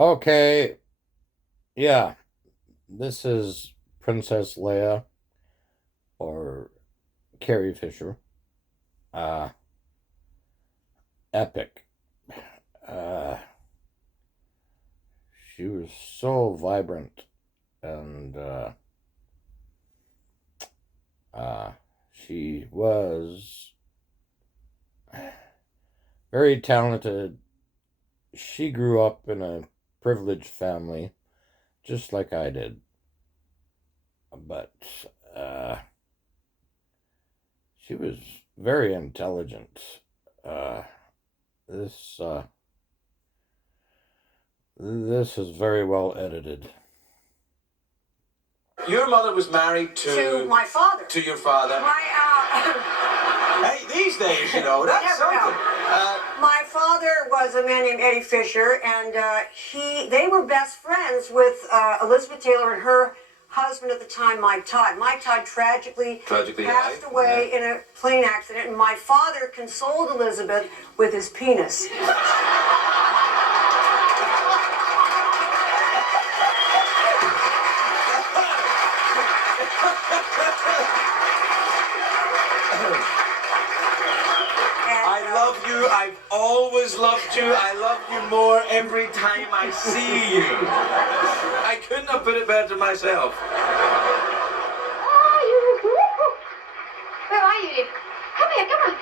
Okay, yeah, this is Princess Leia or Carrie Fisher. Uh, Epic. Uh, she was so vibrant and uh, she was very talented. She grew up in a privileged family, just like I did, but uh, she was very intelligent. Uh, this uh, this is very well edited. Your mother was married to my father. To your father. Hey, these days, that's Never something. know. My father was a man named Eddie Fisher, and they were best friends with Elizabeth Taylor and her husband at the time, Mike Todd. Mike Todd tragically passed away in a plane accident, and my father consoled Elizabeth with his penis. I love you. I've always loved you. I love you more every time I see you. I couldn't have put it better myself. Oh, where are you? Come here, come on.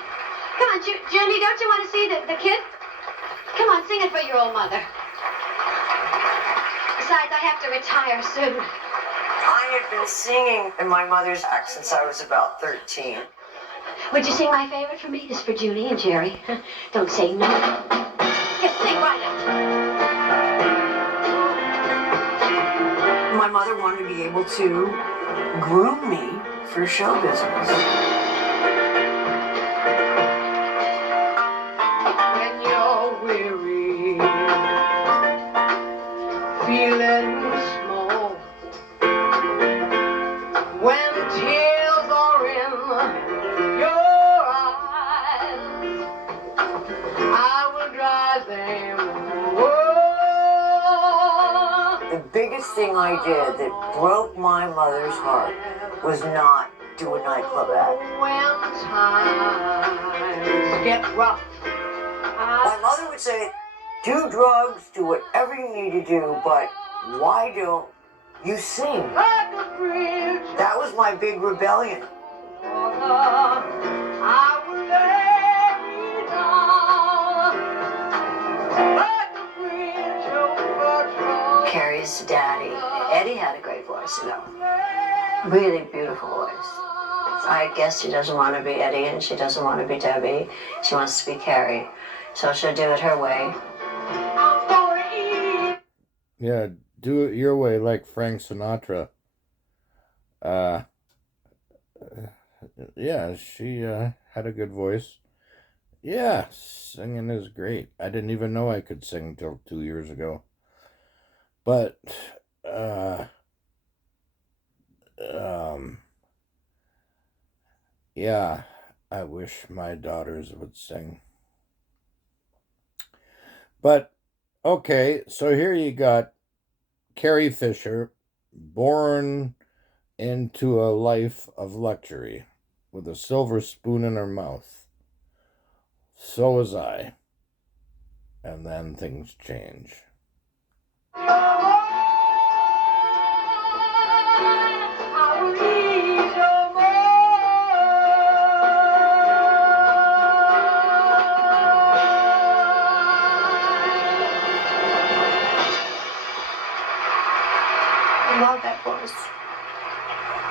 Come on, Junie, don't you want to see the kid? Come on, sing it for your old mother. Besides, I have to retire soon. I had been singing in my mother's act since I was about 13. Would you sing my favorite for me? This is for Junie and Jerry. Don't say no. Just sing right up. My mother wanted to be able to groom me for show business. When you're weary, feeling small, when tears are in your eyes, I will drive them away. The biggest thing I did that broke my mother's heart was not do a nightclub act. When times get rough, My mother would say, do drugs, do whatever you need to do, but why don't you sing? like a bridge That was my big rebellion. I will lay me down like a bridge over troubled Carrie's daddy, Eddie, had a great voice, really beautiful voice. I guess she doesn't want to be Eddie and she doesn't want to be Debbie. She wants to be Carrie. So she'll do it her way. I'm gonna eat. Yeah, do it your way, like Frank Sinatra. Uh, yeah, she had a good voice. Yeah, singing is great. I didn't even know I could sing till 2 years ago. But, um, yeah, I wish my daughters would sing. But, okay, so here you got Carrie Fisher, born into a life of luxury with a silver spoon in her mouth. So was I. And then things change. I will eat your I love that voice.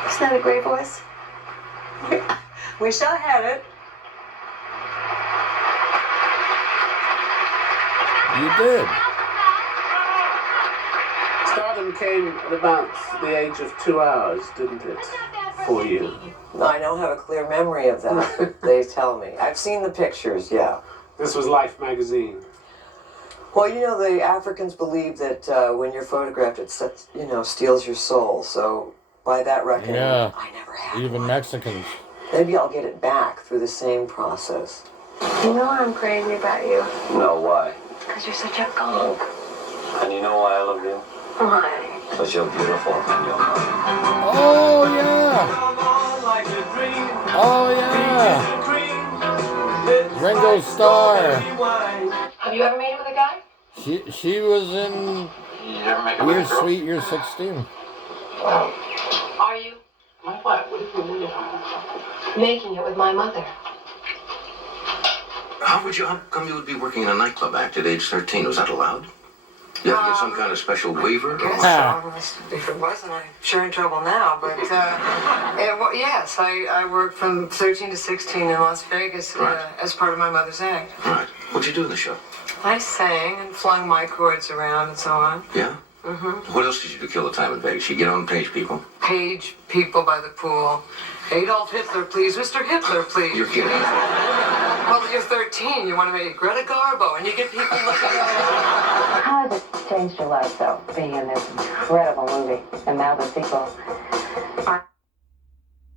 Isn't that a great voice? Wish I had it. You did. Stardom came at about the age of 2 hours, didn't it, for you? I don't have a clear memory of that, they tell me. I've seen the pictures, yeah. This was Life magazine. Well, the Africans believe that when you're photographed, it steals your soul. So by that reckoning, Yeah. I never had Even one. Mexicans. Maybe I'll get it back through the same process. You know I'm crazy about you. No, why? Because you're such a punk. And you know why I love you? Why? Because you're beautiful and you're mine. Oh, yeah. Oh, yeah. Ringo Starr. Have you ever made it with a guy? She was in You ever make it with a You're girl? Sweet, You're 16. Are you? My what? What do you mean? Making it with my mother. How come you would be working in a nightclub act at age 13? Was that allowed? You have to get some kind of special waiver? Guess so. If it wasn't, I'm sure in trouble now. But yes, I worked from 13 to 16 in Las Vegas as part of my mother's act. Right. What'd you do in the show? I sang and flung my chords around and so on. Yeah? Mm-hmm. What else did you do to kill the time in Vegas? You get on page people? Page people by the pool. Adolf Hitler, please. Mr. Hitler, please. You're kidding. Well, you're 13. You want to make Greta Garbo, and you get people looking at How has it changed your life, though, being in this incredible movie and now the sequel?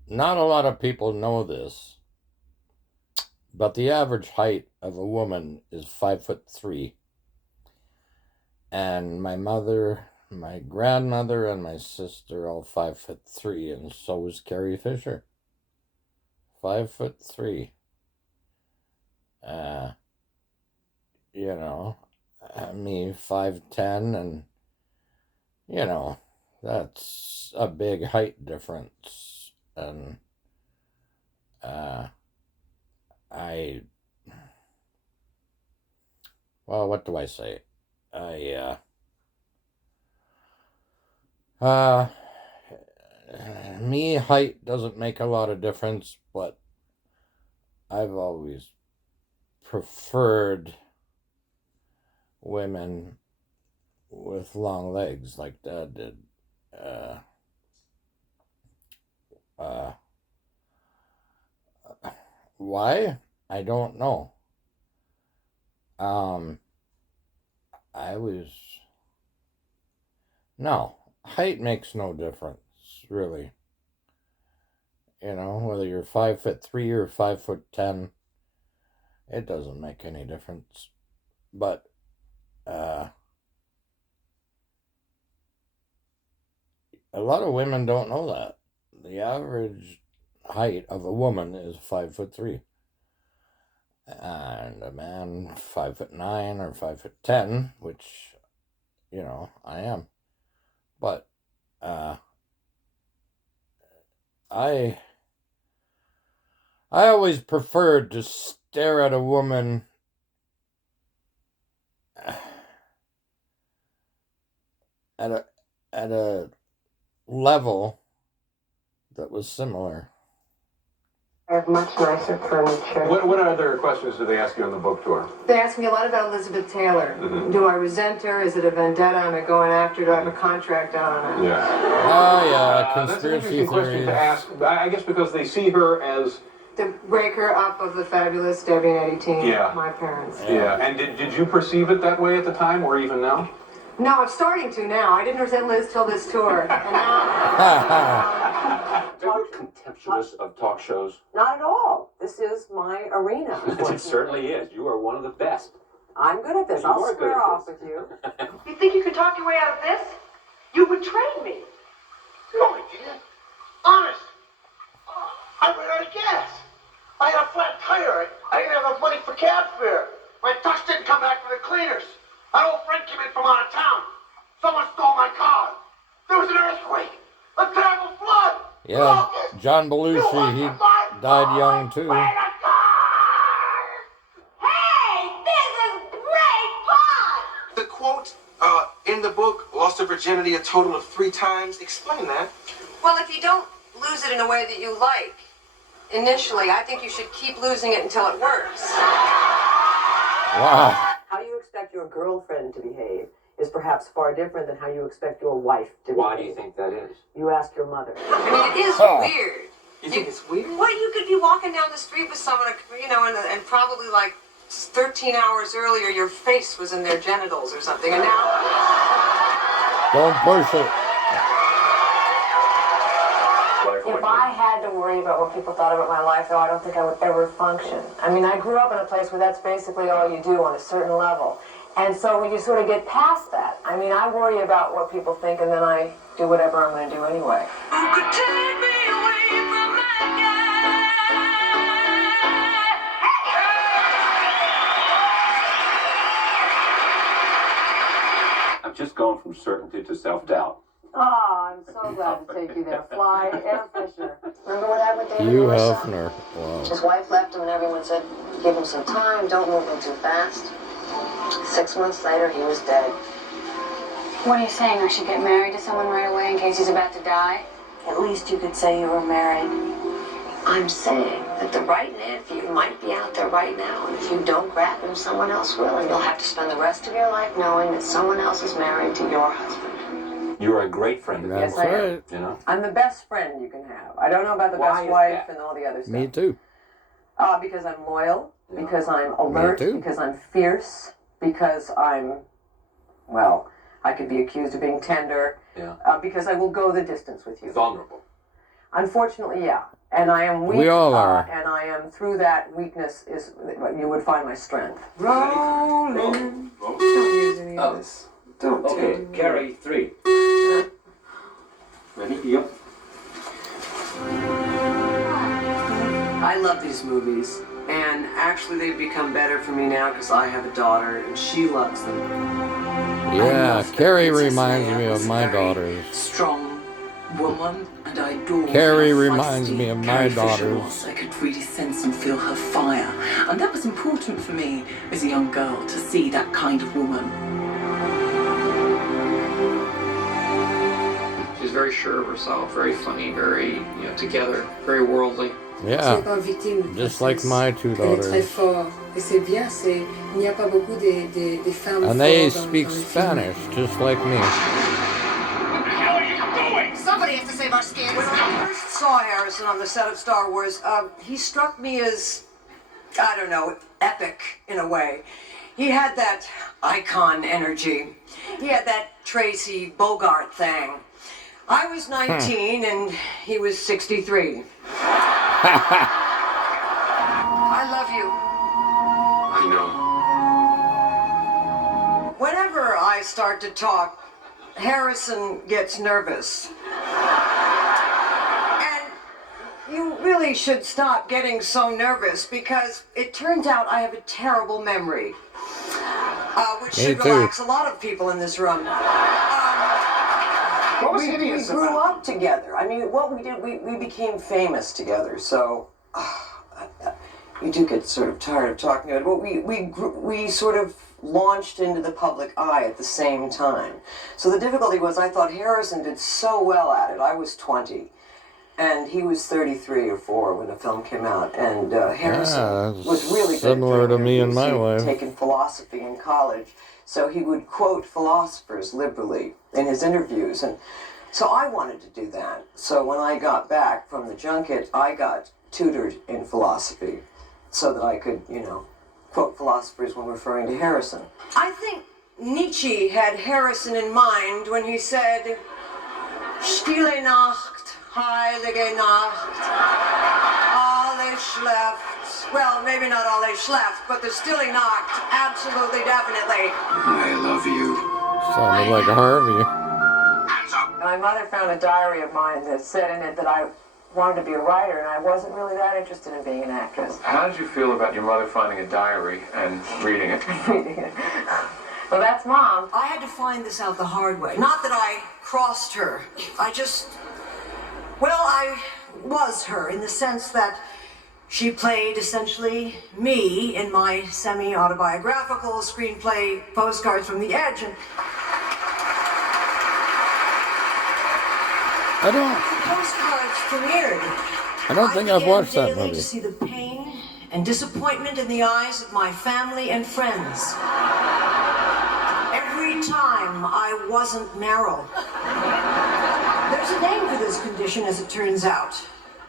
Not a lot of people know this, but the average height of a woman is 5'3". And my mother, my grandmother, and my sister all 5'3", and so was Carrie Fisher. 5'3". You know, me 5'10", and you know, that's a big height difference. And well, what do I say? Me, height doesn't make a lot of difference, but I've always preferred women with long legs like Dad did. Why? I don't know. No, height makes no difference, really. You know, whether you're 5'3" or 5'10", it doesn't make any difference. But, a lot of women don't know that. The average height of a woman is 5'3". And a man 5'9" or 5'10", which, you know, I am. But I always preferred to stare at a woman at a level that was similar. I have much nicer furniture. What other questions do they ask you on the book tour? They ask me a lot about Elizabeth Taylor. Mm-hmm. Do I resent her? Is it a vendetta? Am I going after her? Do I have a contract out on her? Yeah. Oh, yeah, That's an conspiracy interesting question theories. to ask. I guess because they see her as... The breaker up of the fabulous Debbie and Eddie team. Yeah. My parents. Yeah. And did you perceive it that way at the time or even now? No, I'm starting to now. I didn't resent Liz till this tour. And now... Contemptuous of talk shows? Not at all. This is my arena. It certainly is. You are one of the best. I'm good at this. You I'll are good square at off this. with you. You think you could talk your way out of this? You betrayed me. No, I didn't. Honest. I ran out of gas. I had a flat tire. I didn't have enough money for cab fare. My tux didn't come back from the cleaners. An old friend came in from out of town. Someone stole my car. There was an earthquake. A terrible flood. Yeah, John Belushi, he died young too. Hey, this is great fun! The quote in the book, lost her virginity a total of 3 times. Explain that. Well, if you don't lose it in a way that you like, initially, I think you should keep losing it until it works. Wow. How you expect your girlfriend to behave is perhaps far different than how you expect your wife to behave. Why do you think that is? You ask your mother. I mean, it is weird. You think it's weird? Well, you could be walking down the street with someone, you know, and probably like 13 hours earlier, your face was in their genitals or something, and now... Don't push it. If I had to worry about what people thought about my life, though, I don't think I would ever function. I mean, I grew up in a place where that's basically all you do on a certain level. And so when you sort of get past that, I mean, I worry about what people think, and then I do whatever I'm going to do anyway. I'm just going from certainty to self-doubt. Oh, I'm so glad to take you there. Fly, Air Fisher. Remember what happened with David Hugh Norris? Hefner. Wow. His wife left him and everyone said, give him some time, don't move him too fast. 6 months later, he was dead. What are you saying? I should get married to someone right away in case he's about to die? At least you could say you were married. I'm saying that the right man for you might be out there right now, and if you don't grab him, someone else will, and you'll have to spend the rest of your life knowing that someone else is married to your husband. You're a great friend. That's Yes, I am. right. You know? I'm the best friend you can have. I don't know about the Why best is wife that? and all the other stuff. Me too. Because I'm loyal, Yeah. because I'm alert, too. because I'm fierce, because I'm, well, I could be accused of being tender, Yeah. because I will go the distance with you. Vulnerable. Unfortunately, yeah. And I am weak. We all are. And I am, through that weakness, is you would find my strength. Rolling. Roll. Don't use any of this. Don't Okay, do Carrie, 3. Ready? Yep. I love these movies, and actually they've become better for me now because I have a daughter and she loves them. I Yeah, love that Carrie Princess reminds Leia me of was a my very daughters. Strong woman, and I adore Carrie how reminds feisty me of my Carrie Fisher daughters. was. I could really sense and feel her fire, and that was important for me as a young girl to see that kind of woman. She's very sure of herself, very funny, very, together, very worldly. Yeah, just like my two daughters. And they speak Spanish, just like me. Somebody has to save our skins. When I first saw Harrison on the set of Star Wars, he struck me as, I don't know, epic in a way. He had that icon energy. He had that Tracy Bogart thing. I was 19 and he was 63. I love you. I know. Whenever I start to talk, Harrison gets nervous. And you really should stop getting so nervous because it turns out I have a terrible memory, which Me should too. relax a lot of people in this room. We grew up together. I mean, what we did, we became famous together. So you do get sort of tired of talking about it. But we sort of launched into the public eye at the same time. So the difficulty was I thought Harrison did so well at it. I was 20. And he was 33 or 4 when the film came out. And Harrison was really good. Similar to me and my He'd wife. taken philosophy in college. So he would quote philosophers liberally in his interviews. And so I wanted to do that. So when I got back from the junket, I got tutored in philosophy so that I could, quote philosophers when referring to Harrison. I think Nietzsche had Harrison in mind when he said, Stille Nacht, heilige Nacht, alle schläft. Well, maybe not alle schläft, but the Stille Nacht, absolutely, definitely. I love you. Sounded like Harvey. My mother found a diary of mine that said in it that I wanted to be a writer, and I wasn't really that interested in being an actress. How did you feel about your mother finding a diary and reading it? Well, that's Mom. I had to find this out the hard way. Not that I crossed her. I was her in the sense that she played essentially me in my semi-autobiographical screenplay, Postcards from the Edge. And I Postcards premiered. don't think I've watched that daily movie. to see the pain and disappointment in the eyes of my family and friends. Every time I wasn't Meryl. There's a name for this condition, as it turns out.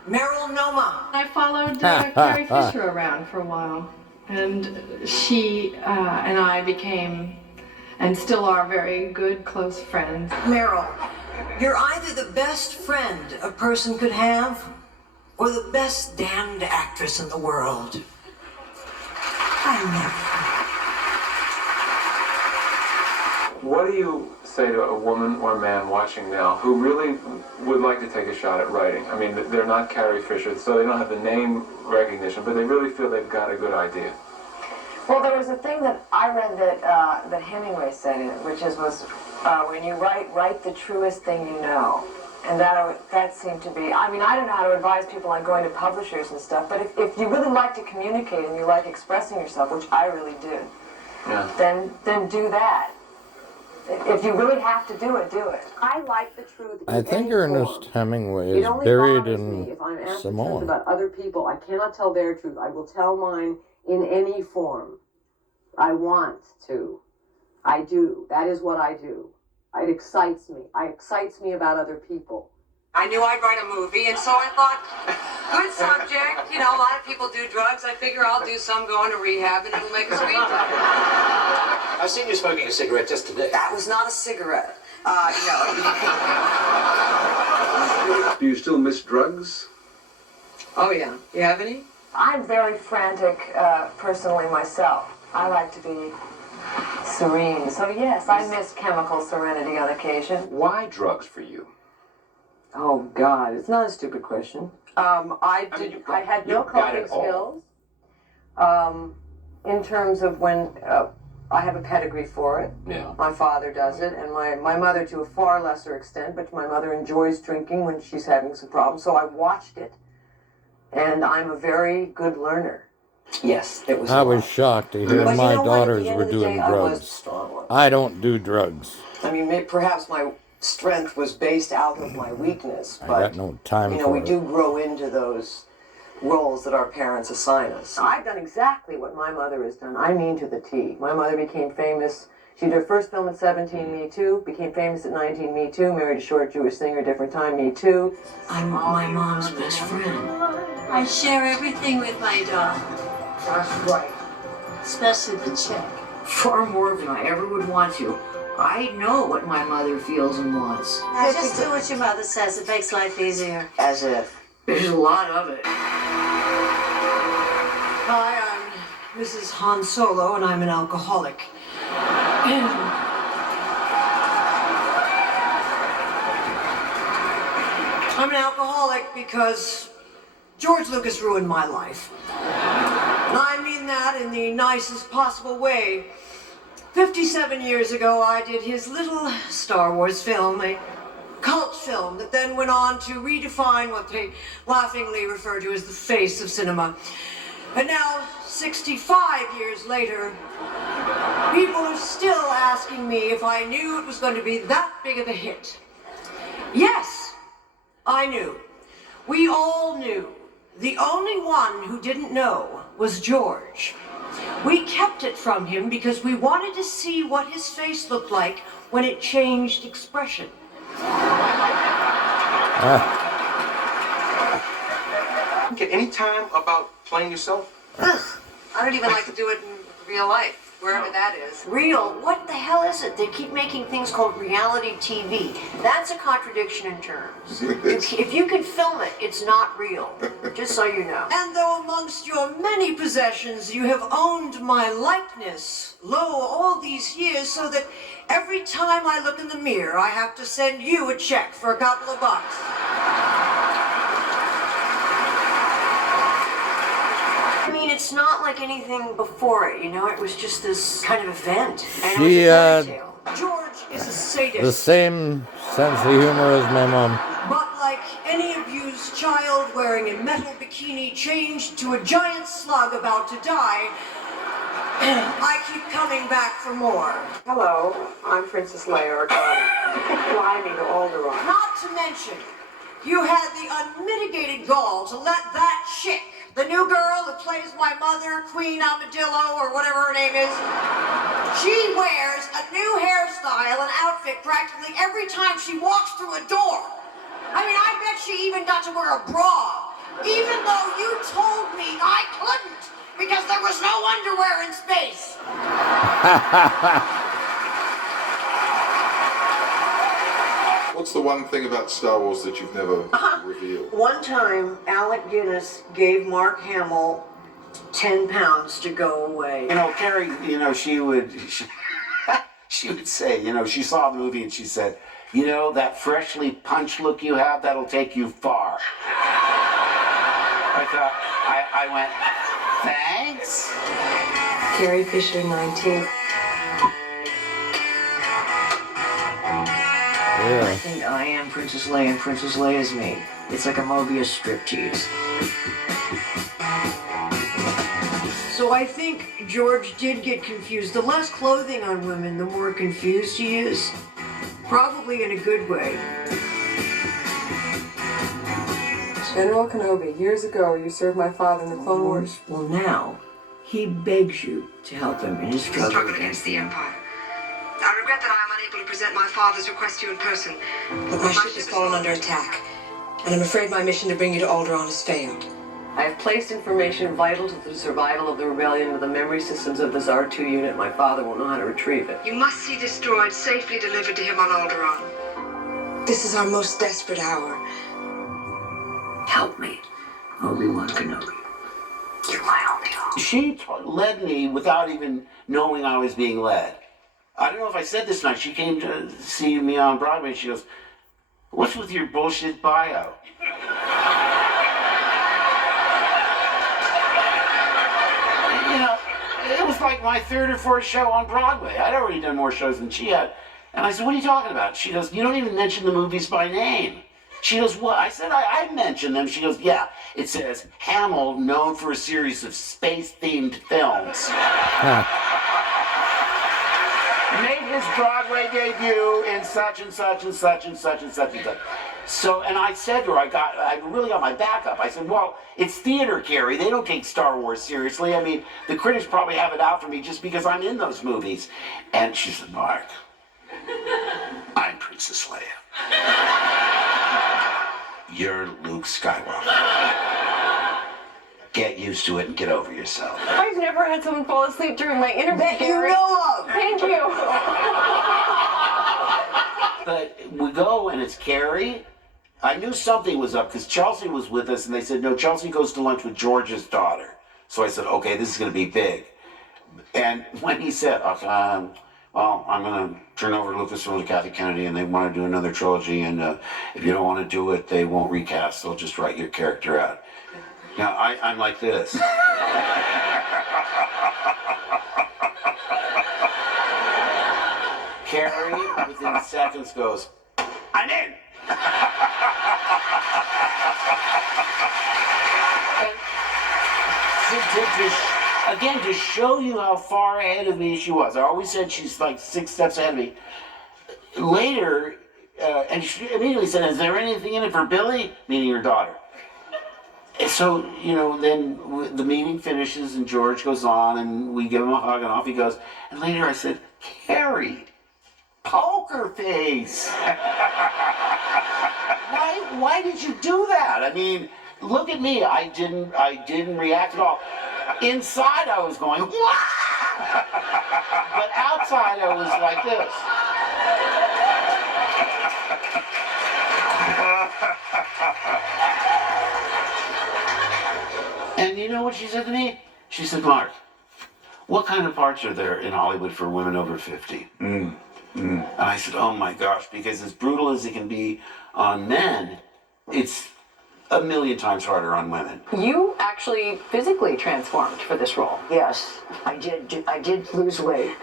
Meryl-noma. I followed Carrie Fisher around for a while, and she and I became, and still are, very good, close friends. Meryl, you're either the best friend a person could have, or the best damned actress in the world. I What do you say to a woman or a man watching now who really would like to take a shot at writing? I mean, they're not Carrie Fisher, so they don't have the name recognition, but they really feel they've got a good idea. Well, there was a thing that I read that Hemingway said, which was when you write the truest thing you know. And that seemed to be, I mean, I don't know how to advise people on going to publishers and stuff, but if you really like to communicate and you like expressing yourself, which I really do, then do that. If you really have to do it, do it. I like the truth. I think Ernest Hemingway is buried in if I'm asked the truth Samoa. about other people, I cannot tell their truth. I will tell mine in any form. I want to. I do. That is what I do. It excites me. It excites me about other people. I knew I'd write a movie, and so I thought, good subject. You know, a lot of people do drugs. I figure I'll do some going to rehab, and it'll make a screenplay. I've seen you smoking a cigarette just today. That was not a cigarette. No. Do you still miss drugs? Oh, yeah. You have any? I'm very frantic personally myself. I like to be serene. So yes, I miss chemical serenity on occasion. Why drugs for you? Oh God, it's not a stupid question. I had no coping skills. In terms of when I have a pedigree for it. Yeah. My father does it, and my mother to a far lesser extent, but my mother enjoys drinking when she's having some problems, so I watched it. And I'm a very good learner. Yes, it was. I was shocked to hear But my you know what? At daughters the end were of the doing day, I was the drugs. strong one. I don't do drugs. I mean, perhaps my strength was based out of my weakness, I but got no time you know, for we it. do grow into those roles that our parents assign us. I've done exactly what my mother has done. I mean to the T. My mother became famous. She did her first film at 17, Me Too. Became famous at 19, Me Too. Married a short Jewish singer, different time, Me Too. I'm my mom's best friend. I share everything with my daughter. That's right. Especially the check. Far more than I ever would want to. I know what my mother feels and wants. Now, just do what your mother says. It makes life easier. As if. There's a lot of it. Hi, I'm Mrs. Han Solo, and I'm an alcoholic. I'm an alcoholic because George Lucas ruined my life. And I mean that in the nicest possible way. 57 years ago, I did his little Star Wars film, a cult film that then went on to redefine what they laughingly refer to as the face of cinema. And now, 65 years later, people are still asking me if I knew it was going to be that big of a hit. Yes, I knew. We all knew. The only one who didn't know was George. We kept it from him because we wanted to see what his face looked like when it changed expression. Get any time about playing yourself? Ugh, I don't even like to do it in real life, wherever that is. Real? What the hell is it? They keep making things called reality TV. That's a contradiction in terms. If you can film it, it's not real. Just so you know. And though amongst your many possessions you have owned my likeness, lo, all these years, so that every time I look in the mirror, I have to send you a check for a couple of bucks. I mean, it's not like anything before it, you know? It was just this kind of event. And it was a fairy tale. George is a sadist. The same sense of humor as my mom. But like any abused child wearing a metal bikini changed to a giant slug about to die, I keep coming back for more. Hello, I'm Princess Leia Organa. Fly me to Alderaan. Not to mention, you had the unmitigated gall to let that chick, the new girl that plays my mother, Queen Armadillo, or whatever her name is, she wears a new hairstyle and outfit practically every time she walks through a door. I mean, I bet she even got to wear a bra, even though you told me I couldn't, because there was no underwear in space. What's the one thing about Star Wars that you've never revealed? One time, Alec Guinness gave Mark Hamill 10 pounds to go away. You know, Carrie, you know, she she would say, you know, she saw the movie and she said, you know, that freshly punched look you have, that'll take you far. I went, thanks. Carrie Fisher, 19. I think I am Princess Leia and Princess Leia's me. It's like a Mobius striptease. So I think George did get confused. The less clothing on women, the more confused he is. Probably in a good way. General Kenobi, years ago you served my father in the Clone Wars. Well, now, he begs you to help him in his struggle against the Empire. I regret that I am unable to present my father's request to you in person, but my ship has fallen under attack, and I'm afraid my mission to bring you to Alderaan has failed. I have placed information vital to the survival of the rebellion into the memory systems of this R2 unit. My father won't know how to retrieve it. You must see this droid safely delivered to him on Alderaan. This is our most desperate hour. Help me, Obi-Wan Kenobi. You're my only hope. She led me without even knowing I was being led. I don't know if I said this night. She came to see me on Broadway and she goes, what's with your bullshit bio? You know, it was like my third or fourth show on Broadway. I'd already done more shows than she had. And I said, what are you talking about? She goes, you don't even mention the movies by name. She goes, what? I said, I mentioned them. She goes, yeah. It says, Hamill, known for a series of space-themed films. Made his Broadway debut in such and such and such and such and such and such. So, and I said to her, I really got my back up. I said, well, it's theater, Carrie. They don't take Star Wars seriously. I mean, the critics probably have it out for me just because I'm in those movies. And she said, Mark, I'm Princess Leia. You're Luke Skywalker. Get used to it and get over yourself. I've never had someone fall asleep during my interview. That you know of. Thank you. But we go and it's Carrie. I knew something was up because Chelsea was with us and they said, no, Chelsea goes to lunch with George's daughter. So I said, okay, this is going to be big. And when he said, okay, well, I'm going to turn over Lucasfilm to Kathy Kennedy and they want to do another trilogy and if you don't want to do it, they won't recast. They'll just write your character out. Now, I'm like this. Carrie, within seconds, goes, I'm in! And again, to show you how far ahead of me she was. I always said she's like 6 steps ahead of me. Later, and she immediately said, is there anything in it for Billy? Meaning her daughter. So, you know, then the meeting finishes and George goes on and we give him a hug and off he goes. And later I said, Carrie, poker face. Why did you do that? I mean, look at me. I didn't react at all. Inside I was going, wah! But outside I was like this. And you know what she said to me? She said, Mark, what kind of parts are there in Hollywood for women over 50? And I said, oh my gosh, because as brutal as it can be on men, it's a million times harder on women. You actually physically transformed for this role. Yes, I did lose weight.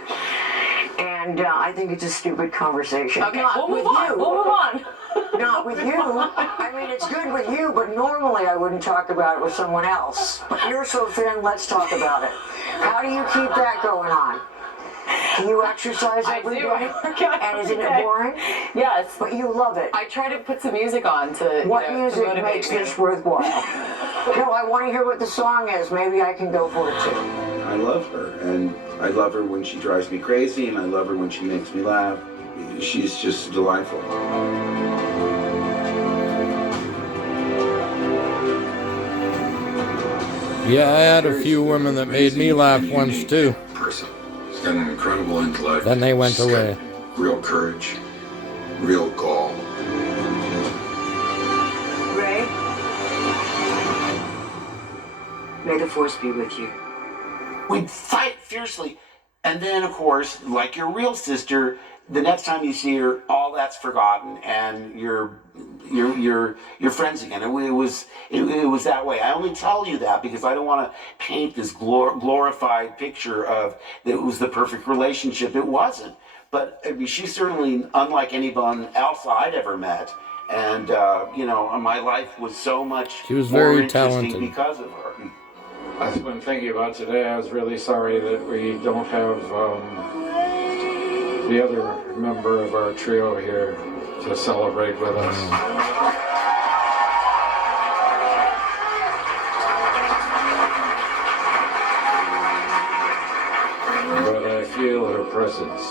And I think it's a stupid conversation. Okay, Not we'll with move on. you. We'll move on. Not with you. I mean, it's good with you, but normally I wouldn't talk about it with someone else. But you're so thin, let's talk about it. How do you keep that going on? Do you exercise every day? I work out And isn't every it day. boring? Yes. But you love it. I try to put some music on to What to music motivate makes me. this worthwhile? No, I want to hear what the song is. Maybe I can go for it too. I love her, and I love her when she drives me crazy, and I love her when she makes me laugh. She's just delightful. Yeah, I had a few women that made me laugh once too. Person. She's got an incredible intellect. Then they went She's away. got real courage, real gall. Ray, may the force be with you. We'd fight fiercely. And then, of course, like your real sister, the next time you see her, all that's forgotten, and you're friends again. It was that way. I only tell you that because I don't want to paint this glorified picture of that it was the perfect relationship. It wasn't. But I mean, she's certainly unlike anyone else I'd ever met. And my life was so much She was more very interesting talented. because of her. I've been thinking about today. I was really sorry that we don't have the other member of our trio here to celebrate with us. But I feel her presence.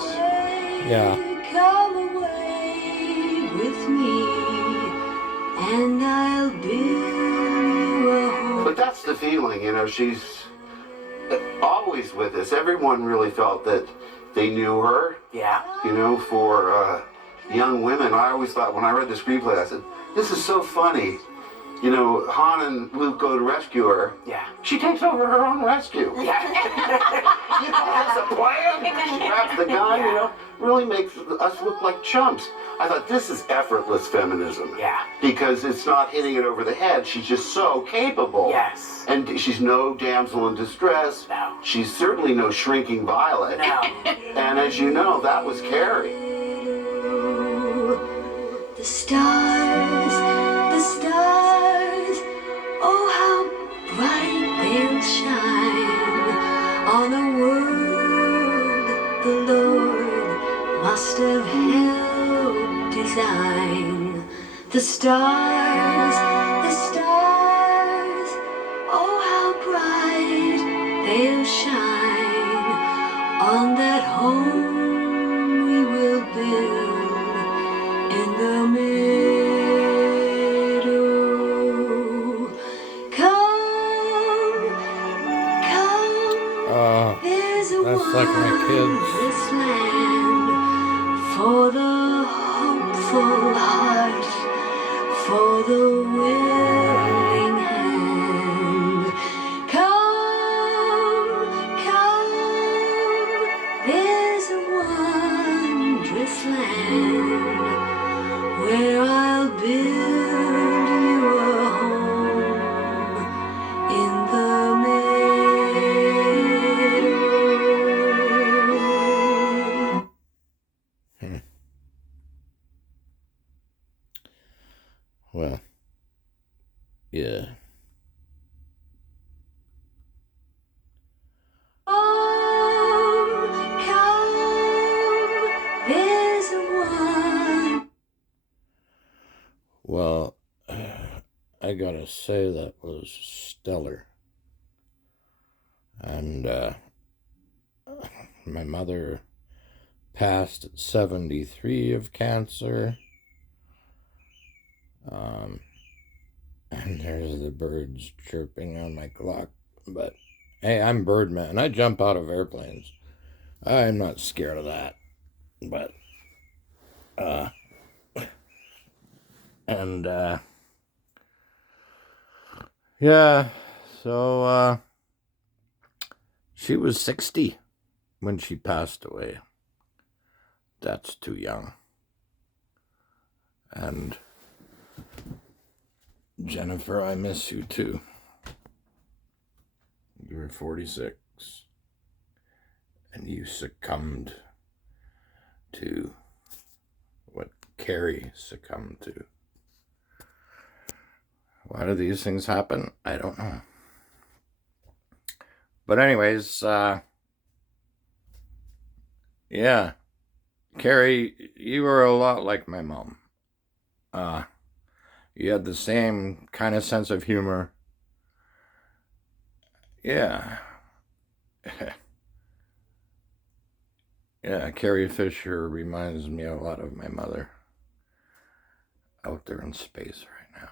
Yeah. Come away with me, and I'll build you a home. But that's the feeling, she's always with us. Everyone really felt that they knew her. Yeah. For young women, I always thought when I read the screenplay, I said, this is so funny. Han and Luke go to rescue her. Yeah. She takes over her own rescue. Yeah. That's a plan. She grabs the gun, really makes us look like chumps. I thought, this is effortless feminism. Yeah. Because it's not hitting it over the head. She's just so capable. Yes. And she's no damsel in distress. No. She's certainly no shrinking violet. No. And as you know, that was Carrie. The stars, oh how bright they'll shine on a world the Lord must have helped design. The stars, oh how bright they'll shine on that home we will build in the meadow. Come, there's a That's like my kids. wondrous land for the hopeful heart, for the willing hand. Come, there's a wondrous land where I'll build you a home in the meadow. Well, yeah. There's a one. Well, I gotta say that was stellar. And my mother passed at 73 of cancer. And there's the birds chirping on my clock. But hey, I'm Birdman. I jump out of airplanes. I'm not scared of that. But yeah, so she was 60 when she passed away. That's too young. And Jennifer, I miss you too. You were 46 and you succumbed to what Carrie succumbed to. Why do these things happen? I don't know. But anyways, yeah. Carrie, you were a lot like my mom. You had the same kind of sense of humor. Yeah. Yeah, Carrie Fisher reminds me a lot of my mother out there in space right now.